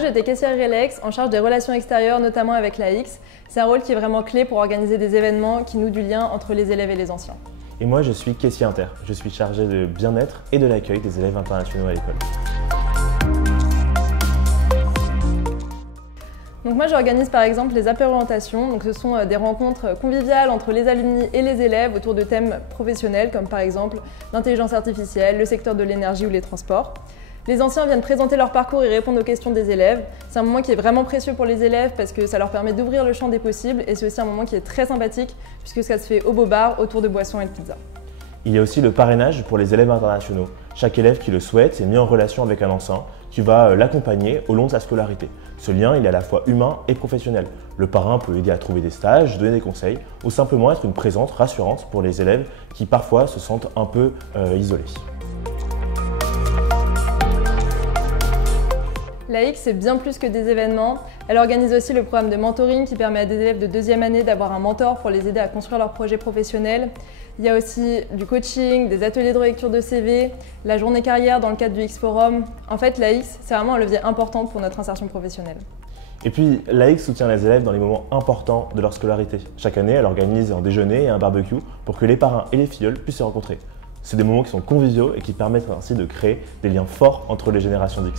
moi j'étais caissière Relex en charge des relations extérieures, notamment avec l'AX. C'est un rôle qui est vraiment clé pour organiser des événements qui nouent du lien entre les élèves et les anciens. Et moi je suis caissier inter. Je suis chargé de bien-être et de l'accueil des élèves internationaux à l'école. Donc moi j'organise par exemple les apéro-orientations, donc ce sont des rencontres conviviales entre les alumni et les élèves autour de thèmes professionnels comme par exemple l'intelligence artificielle, le secteur de l'énergie ou les transports. Les anciens viennent présenter leur parcours et répondre aux questions des élèves. C'est un moment qui est vraiment précieux pour les élèves parce que ça leur permet d'ouvrir le champ des possibles et c'est aussi un moment qui est très sympathique puisque ça se fait au beau bar autour de boissons et de pizzas. Il y a aussi le parrainage pour les élèves internationaux. Chaque élève qui le souhaite est mis en relation avec un enseignant qui va l'accompagner au long de sa scolarité. Ce lien, il est à la fois humain et professionnel. Le parrain peut aider à trouver des stages, donner des conseils ou simplement être une présence rassurante pour les élèves qui parfois se sentent un peu isolés. L'AX, c'est bien plus que des événements. Elle organise aussi le programme de mentoring qui permet à des élèves de deuxième année d'avoir un mentor pour les aider à construire leur projet professionnel. Il y a aussi du coaching, des ateliers de relecture de CV, la journée carrière dans le cadre du X-Forum. En fait, l'AX, c'est vraiment un levier important pour notre insertion professionnelle. Et puis, l'AX soutient les élèves dans les moments importants de leur scolarité. Chaque année, elle organise un déjeuner et un barbecue pour que les parrains et les filleuls puissent se rencontrer. C'est des moments qui sont conviviaux et qui permettent ainsi de créer des liens forts entre les générations d'X.